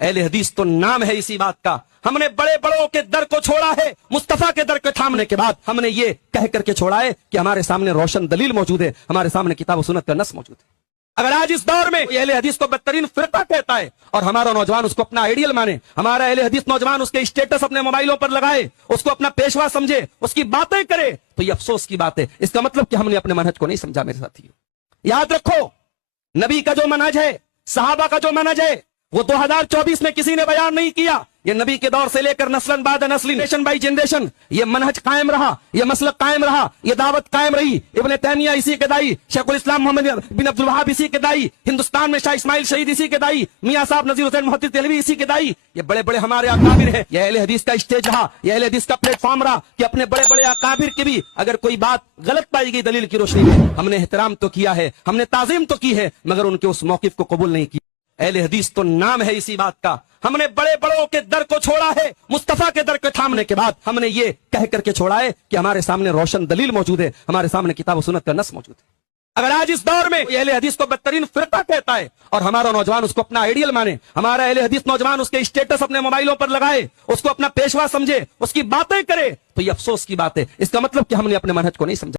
اہل حدیث تو نام ہے اسی بات کا. ہم نے بڑے بڑوں کے در کو چھوڑا ہے, مصطفیٰ کے در کو تھامنے کے بعد ہم نے یہ کہہ کر کے چھوڑا ہے کہ ہمارے سامنے روشن دلیل موجود ہے, ہمارے سامنے کتاب و سنت کا نص موجود ہے. اگر آج اس دور میں اہل حدیث کو بدترین فرقہ کہتا ہے اور ہمارا نوجوان اس کو اپنا آئیڈیل مانے, ہمارا اہل حدیث نوجوان اس کے اسٹیٹس اپنے موبائلوں پر لگائے, اس کو اپنا پیشوا سمجھے, اس کی باتیں کرے, تو یہ افسوس کی بات ہے. اس کا مطلب کہ ہم نے اپنے منہج کو نہیں سمجھا. میرے ساتھیو, یاد رکھو, نبی کا جو منہج ہے, صحابہ کا جو منہج ہے, وہ 2024 میں کسی نے بیان نہیں کیا. یہ نبی کے دور سے لے کر نسلن بعد نسل, جنریشن بائی جنریشن یہ منہج قائم رہا, یہ مسلک قائم رہا, یہ دعوت قائم رہی. ابن تیمیہ اسی کے دائی, شیخ الاسلام محمد بن عبد الوہاب اسی کے دائی, ہندوستان میں شاہ اسماعیل شہید اسی کے دائی, میاں صاحب نذیر حسین محدث دہلوی اسی کے دائی. یہ بڑے بڑے ہمارے اکابر ہیں. یہ اہل حدیث کا اسٹیج رہا, یہ اہل حدیث کا پلیٹ فارم رہا کہ اپنے بڑے بڑے اکابر کی بھی اگر کوئی بات غلط پائی گئی دلیل کی روشنی میں, ہم نے احترام تو کیا ہے, ہم نے تعظیم تو کی ہے, مگر ان کے اس موقف کو قبول نہیں کیا. اہل حدیث تو نام ہے اسی بات کا. ہم نے بڑے بڑوں کے در کو چھوڑا ہے, مصطفیٰ کے در کو تھامنے کے بعد ہم نے یہ کہہ کر کے چھوڑا ہے کہ ہمارے سامنے روشن دلیل موجود ہے, ہمارے سامنے کتاب و سنت کا نص موجود ہے. اگر آج اس دور میں اہل حدیث کو بدترین فرقہ کہتا ہے اور ہمارا نوجوان اس کو اپنا آئیڈیل مانے, ہمارا اہل حدیث نوجوان اس کے اسٹیٹس اپنے موبائلوں پر لگائے, اس کو اپنا پیشوا سمجھے, اس کی باتیں کرے, تو یہ افسوس کی بات ہے. اس کا مطلب کہ ہم نے اپنے منہج کو نہیں سمجھا.